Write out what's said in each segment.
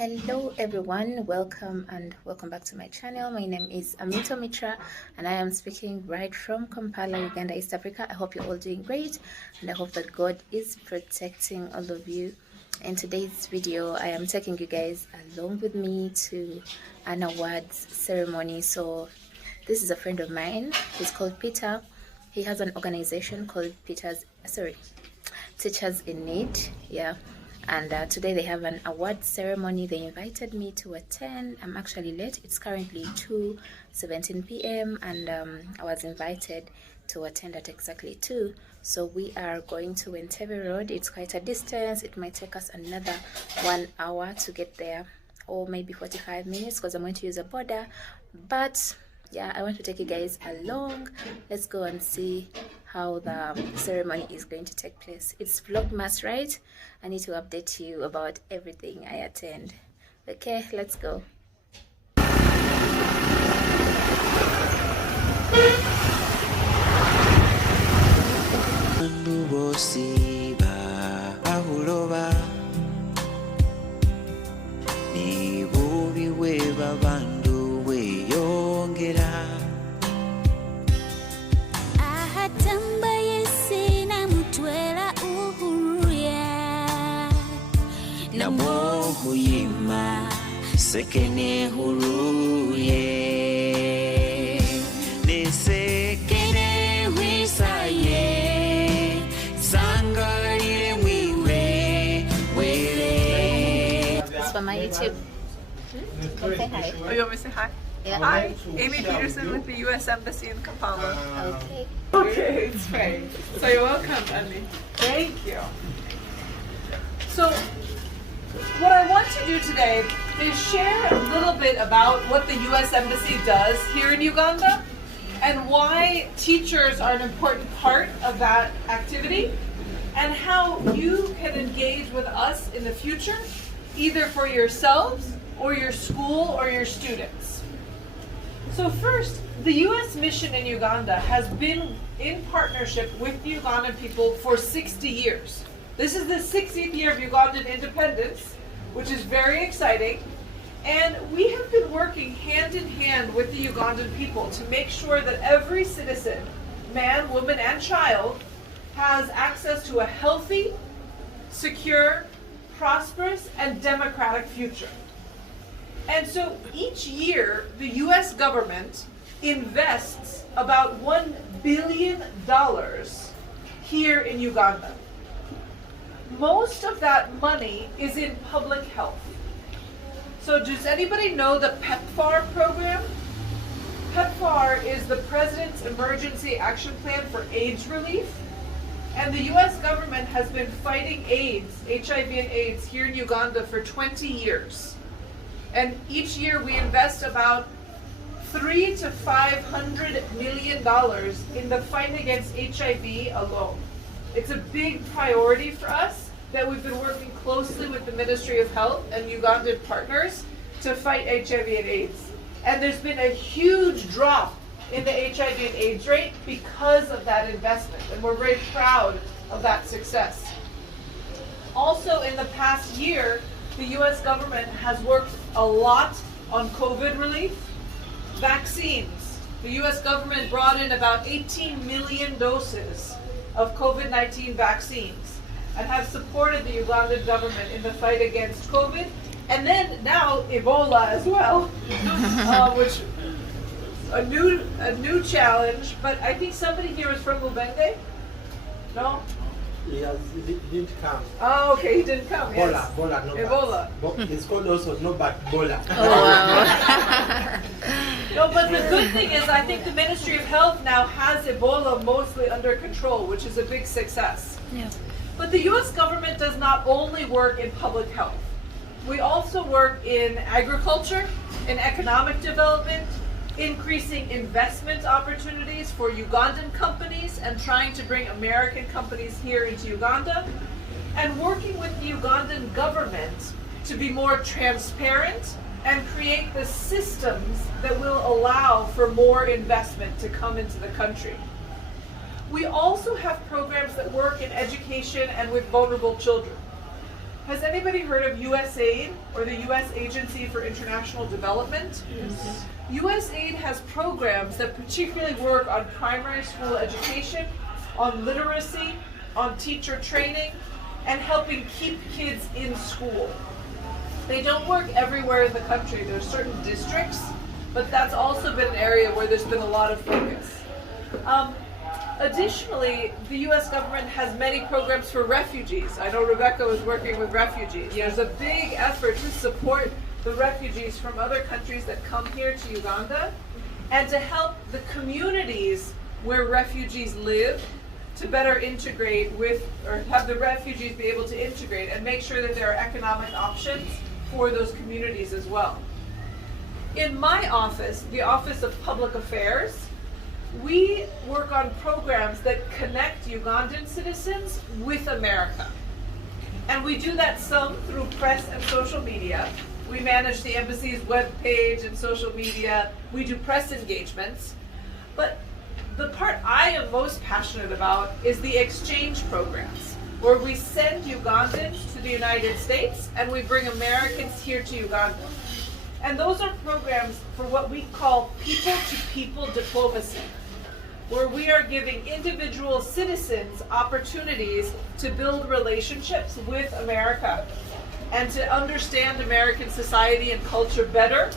Hello everyone, welcome back to my channel. My name is Amito Mitra and I am speaking right from Kampala, Uganda, East Africa. I hope you're all doing great and I hope that God is protecting all of you. In today's video, I am taking you guys along with me to an awards ceremony. So this is a friend of mine. He's called Peter. He has an organization called Teachers in Need. Yeah. And today they have an award ceremony. They invited me to attend. I'm actually late. It's currently 2:17 p.m. and I was invited to attend at exactly 2. So we are going to Entebbe Road. It's quite a distance. It might take us another 1 hour to get there, or maybe 45 minutes because I'm going to use a border. But yeah, I want to take you guys along. Let's go and see how the ceremony is going to take place. It's Vlogmas, right? I need to update you about everything I attend. Okay, let's go. Sekene huruye ne sekene huisaye sangalire mwiwe wele. It's for my YouTube. Okay, hi. Oh, you want me to say hi? Yeah. Hi, Amy Petersen with the U.S. Embassy in Kampala. Okay. Okay, it's fine. So you're welcome, Emily. Thank you. So, what I want to do today is share a little bit about what the U.S. Embassy does here in Uganda and why teachers are an important part of that activity and how you can engage with us in the future, either for yourselves or your school or your students. So first, the U.S. mission in Uganda has been in partnership with the Ugandan people for 60 years. This is the 60th year of Ugandan independence, which is very exciting. And we have been working hand in hand with the Ugandan people to make sure that every citizen, man, woman, and child, has access to a healthy, secure, prosperous, and democratic future. And so each year, the U.S. government invests about $1 billion here in Uganda. Most of that money is in public health. So does anybody know the PEPFAR program? PEPFAR is the President's Emergency Action Plan for AIDS relief. And the U.S. government has been fighting AIDS, HIV and AIDS, here in Uganda for 20 years. And each year we invest about $300 to $500 million in the fight against HIV alone. It's a big priority for us that we've been working closely with the Ministry of Health and Ugandan partners to fight HIV and AIDS. And there's been a huge drop in the HIV and AIDS rate because of that investment, and we're very proud of that success. Also, in the past year, the U.S. government has worked a lot on COVID relief. Vaccines. The U.S. government brought in about 18 million doses of COVID-19 vaccines and have supported the Ugandan government in the fight against COVID. And then now Ebola as well, which a new challenge. But I think somebody here is from Lubenge? No? He didn't come. Oh, okay, he didn't come. Yes. Ebola, no. Ebola. But it's called also no but Bola. Oh, wow. No, but the good thing is I think the Ministry of Health now has Ebola mostly under control, which is a big success. Yeah. But the U.S. government does not only work in public health. We also work in agriculture, in economic development, increasing investment opportunities for Ugandan companies and trying to bring American companies here into Uganda, and working with the Ugandan government to be more transparent and create the systems that will allow for more investment to come into the country. We also have programs that work in education and with vulnerable children. Has anybody heard of USAID, or the U.S. Agency for International Development? Yes. USAID has programs that particularly work on primary school education, on literacy, on teacher training, and helping keep kids in school. They don't work everywhere in the country. There's certain districts, but that's also been an area where there's been a lot of focus. Additionally, the U.S. government has many programs for refugees. I know Rebecca was working with refugees. There's a big effort to support the refugees from other countries that come here to Uganda, and to help the communities where refugees live to better integrate with, or have the refugees be able to integrate and make sure that there are economic options for those communities as well. In my office, the Office of Public Affairs, we work on programs that connect Ugandan citizens with America. And we do that some through press and social media. We manage the embassy's webpage and social media. We do press engagements. But the part I am most passionate about is the exchange programs, where we send Ugandans to the United States and we bring Americans here to Uganda. And those are programs for what we call people-to-people diplomacy, where we are giving individual citizens opportunities to build relationships with America and to understand American society and culture better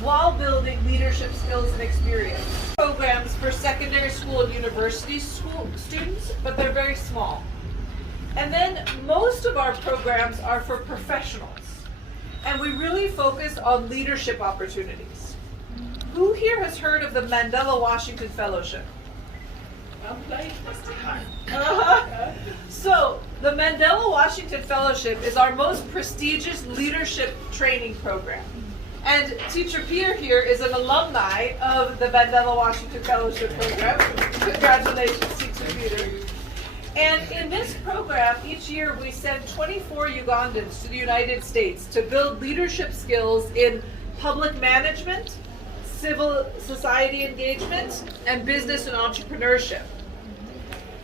while building leadership skills and experience. Programs for secondary school and university school students, but they're very small. And then most of our programs are for professionals. And we really focus on leadership opportunities. Who here has heard of the Mandela Washington Fellowship? So, the Mandela Washington Fellowship is our most prestigious leadership training program. And Teacher Peter here is an alumni of the Mandela Washington Fellowship program. Congratulations, Teacher Peter. And in this program, each year we send 24 Ugandans to the United States to build leadership skills in public management, civil society engagement, and business and entrepreneurship.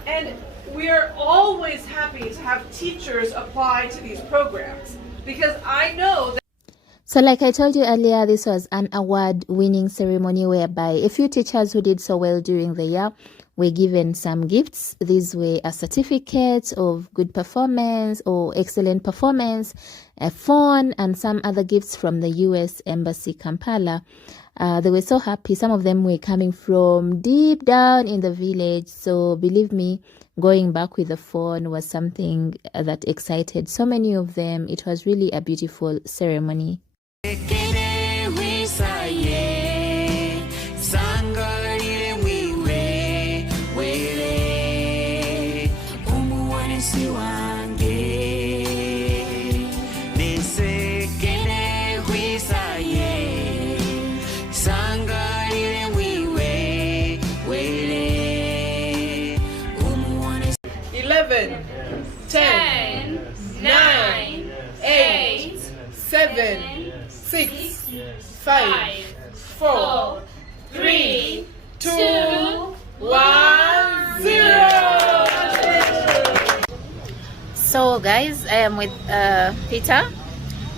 And we are always happy to have teachers apply to these programs, because I know that. So like I told you earlier, this was an award-winning ceremony whereby a few teachers who did so well during the year were given some gifts. These were a certificate of good performance or excellent performance, a phone, and some other gifts from the U.S. Embassy, Kampala. They were so happy. Some of them were coming from deep down in the village. So believe me, going back with the phone was something that excited so many of them. It was really a beautiful ceremony. Seven, 10, 9, 8, 7, 6, 5, 4, 3, 2, 1, 0. So guys, I am with Peter.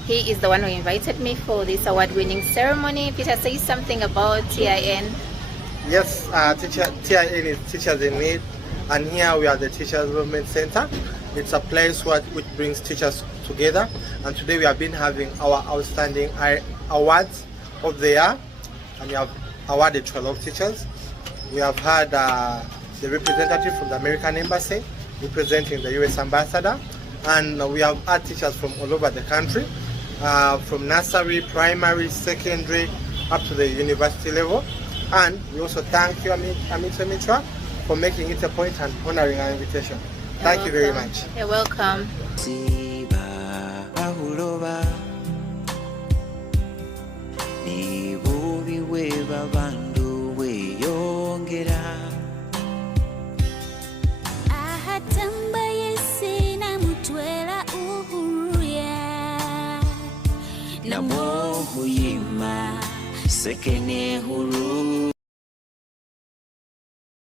He is the one who invited me for this award-winning ceremony. Peter, say something about TIN. Yes, TIN is Teachers in Need. And here we are the Teachers Development Center. It's a place which brings teachers together. And today we have been having our outstanding awards of the year. And we have awarded 12 teachers. We have had the representative from the American Embassy representing the US Ambassador. And we have had teachers from all over the country, from nursery, primary, secondary, up to the university level. And we also thank you, Amito Mitra, for making it a point and honoring our invitation. Thank you very much. You're welcome. Sekene huru